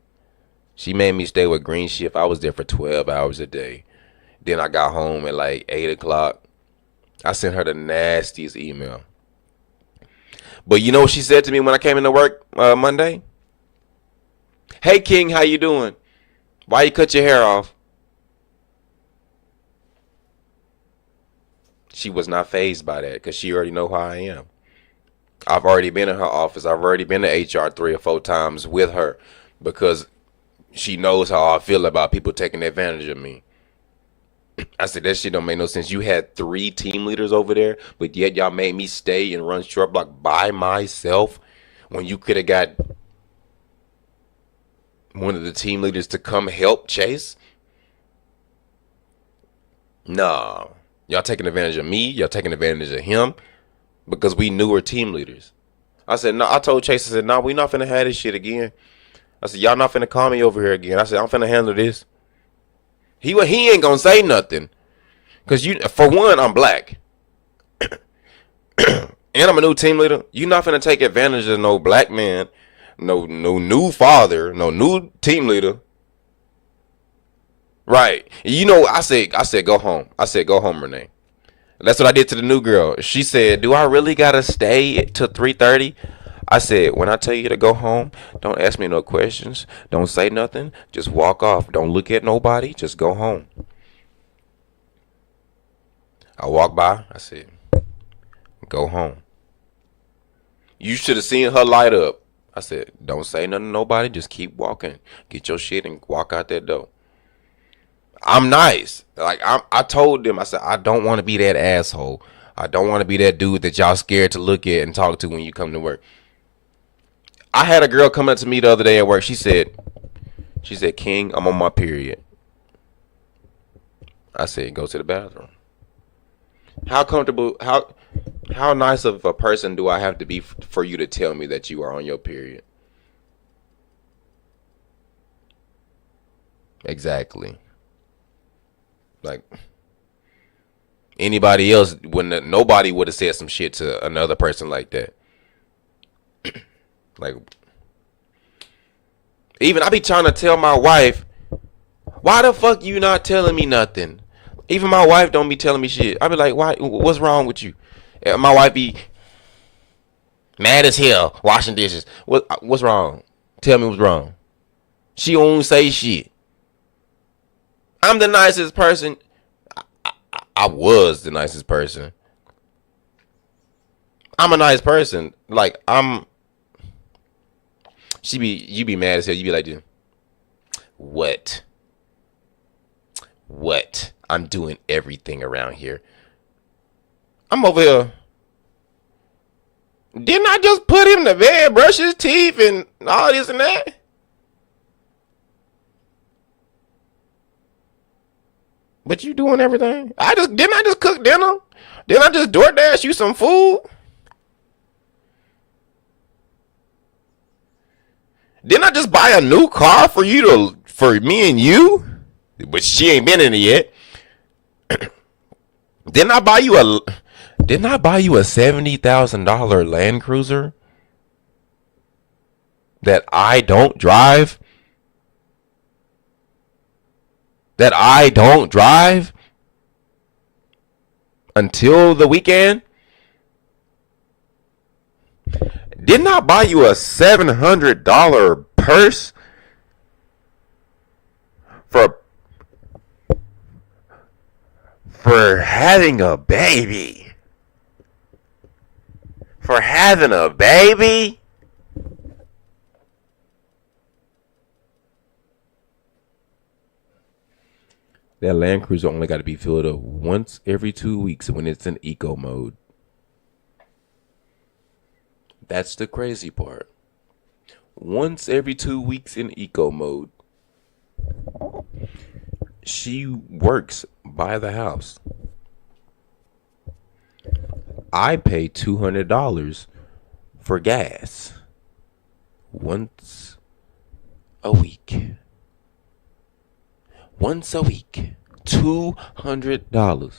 She made me stay with Green Shift. I was there for 12 hours a day. Then I got home at like 8 o'clock. I sent her the nastiest email. But you know what she said to me when I came into work Monday? Hey King, how you doing? Why you cut your hair off? She was not fazed by that because she already know who I am. I've already been in her office. I've already been to HR 3 or 4 times with her because she knows how I feel about people taking advantage of me. I said, that shit don't make no sense. You had 3 team leaders over there, but yet y'all made me stay and run short block by myself when you could have got one of the team leaders to come help Chase. Nah. Y'all taking advantage of me. Y'all taking advantage of him because we knew we're team leaders. I said, no. I told Chase, I said, no, we not finna have this shit again. I said, y'all not finna call me over here again. I said, I'm finna handle this. He ain't gonna say nothing. Cause for one, I'm black. And I'm a new team leader. You not finna take advantage of no black man, no new father, no new team leader. Right. You know, I said, go home. I said, go home, Renee. That's what I did to the new girl. She said, do I really gotta stay till 3:30? I said, when I tell you to go home, don't ask me no questions. Don't say nothing. Just walk off. Don't look at nobody. Just go home. I walked by. I said, go home. You should have seen her light up. I said, don't say nothing to nobody. Just keep walking. Get your shit and walk out that door. I'm nice. Like I told them, I said, I don't want to be that asshole. I don't want to be that dude that y'all scared to look at and talk to when you come to work. I had a girl come up to me the other day at work. She said, King, I'm on my period. I said, go to the bathroom. How nice of a person do I have to be for you to tell me that you are on your period? Exactly. Like anybody else, nobody would have said some shit to another person like that. Like, even I be trying to tell my wife, why the fuck you not telling me nothing? Even my wife don't be telling me shit. I be like, why? What's wrong with you? And my wife be mad as hell washing dishes. What's wrong? Tell me what's wrong. She won't say shit. I'm the nicest person. I was the nicest person. I'm a nice person. Like you be mad as hell. You be like, dude, what? I'm doing everything around here. I'm over here. Didn't I just put him to bed, brush his teeth, and all this and that? But you doing everything? Didn't I just cook dinner? Didn't I just DoorDash you some food? Didn't I just buy a new car for me and you? But she ain't been in it yet. Didn't I buy you a $70,000 Land Cruiser that I don't drive? That I don't drive until the weekend? Didn't I buy you a $700 purse for having a baby? For having a baby? That Land Cruiser only got to be filled up once every 2 weeks when it's in eco mode. That's the crazy part. Once every 2 weeks in eco mode. She works by the house. I pay $200 for gas once a week. Once a week. $200.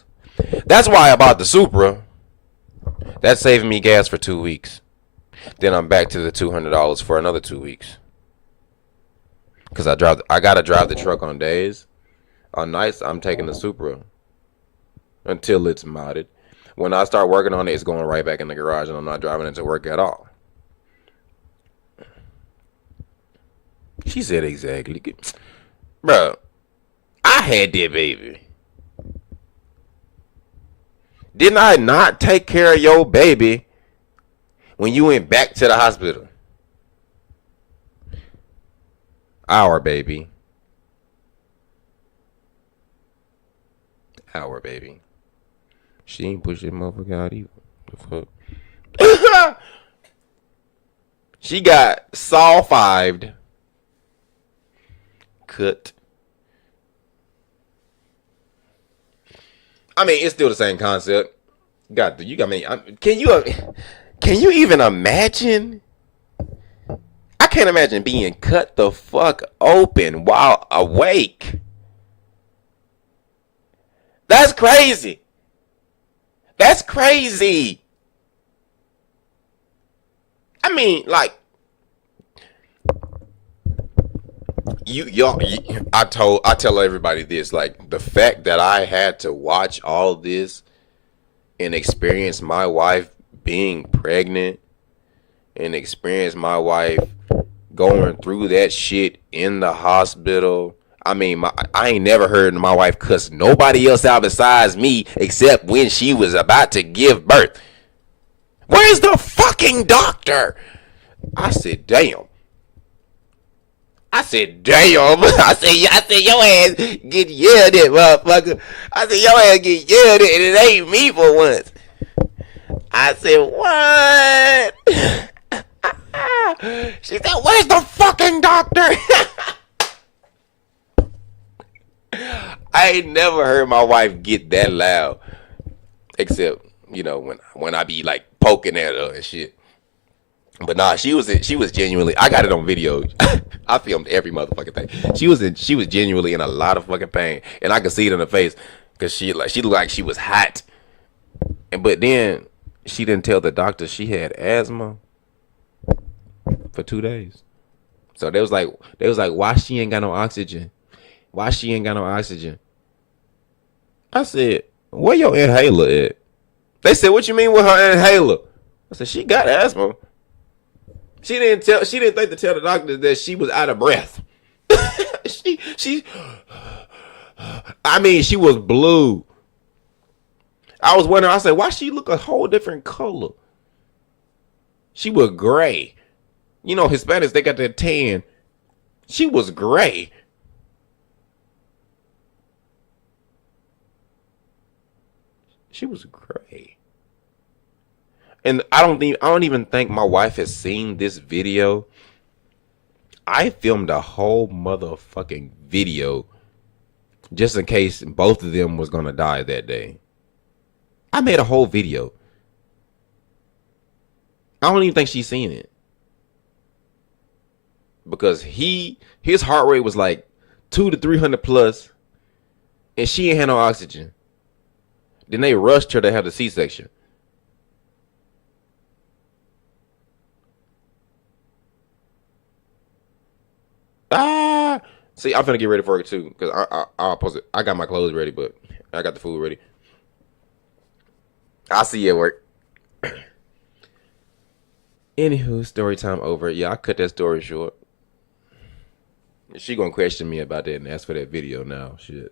That's why I bought the Supra. That's saving me gas for 2 weeks. Then I'm back to the $200 for another 2 weeks. Cause I gotta drive the truck on days. On nights, I'm taking the Supra until it's modded. When I start working on it, it's going right back in the garage, and I'm not driving it to work at all. She said exactly. Bro, I had that baby. Didn't I not take care of your baby when you went back to the hospital? Our baby. Our baby. She ain't push that motherfucker out either. The fuck? She got Saw 5'd. Cut. I mean, it's still the same concept. Can you even imagine? I can't imagine being cut the fuck open while awake. That's crazy. That's crazy. I mean, like, I tell everybody this, like, the fact that I had to watch all this and experience my wife being pregnant and experience my wife going through that shit in the hospital. I mean, I ain't never heard my wife cuss nobody else out besides me except when she was about to give birth. Where's the fucking doctor? I said, damn. I said, your ass get yelled at, motherfucker. I said, your ass get yelled at, and it ain't me for once. I said, what? She said, where's the fucking doctor? I ain't never heard my wife get that loud, except, you know, when I be like poking at her and shit. But nah, she was genuinely. I got it on video. I filmed every motherfucking thing. She was genuinely in a lot of fucking pain, and I could see it in her face because she looked like she was hot. But then she didn't tell the doctor she had asthma for 2 days. So they was like, why she ain't got no oxygen? Why she ain't got no oxygen? I said, where your inhaler at? They said, what you mean with her inhaler? I said, she got asthma. She didn't think to tell the doctor that she was out of breath. I mean, she was blue. I was wondering, I said, why she look a whole different color? She was gray. You know, Hispanics, they got that tan. She was gray. She was gray. And I don't even think my wife has seen this video. I filmed a whole motherfucking video just in case both of them was gonna die that day. I made a whole video. I don't even think she's seen it. because his heart rate was like 200 to 300 plus, and she ain't had no oxygen. Then they rushed her to have the C-section. Ah, see, I'm finna get ready for work too, cause I'll post it. I got my clothes ready, but I got the food ready. I'll see you at work. Anywho, story time over. Yeah, I cut that story short. She gonna question me about that and ask for that video now. Shit.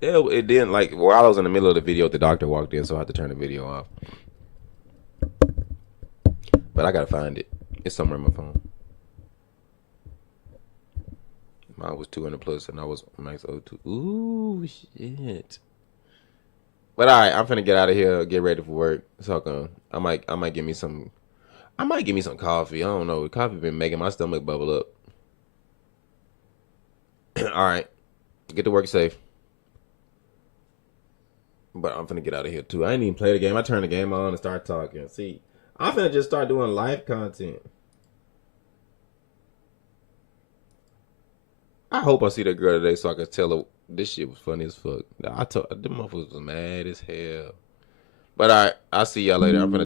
Yeah, it didn't like while I was in the middle of the video, the doctor walked in, so I had to turn the video off. But I gotta find it. It's somewhere in my phone. Mine was 200 plus, and I was max 02. Ooh, shit. But all right, I'm finna get out of here, get ready for work. So I might give me some. I might give me some coffee. I don't know. Coffee been making my stomach bubble up. All right, get to work safe. But I'm finna get out of here too. I ain't even play the game. I turned the game on and start talking. See, I'm finna just start doing live content. I hope I see that girl today so I can tell her this shit was funny as fuck. I told them motherfuckers was mad as hell. But I'll see y'all later. I'm finna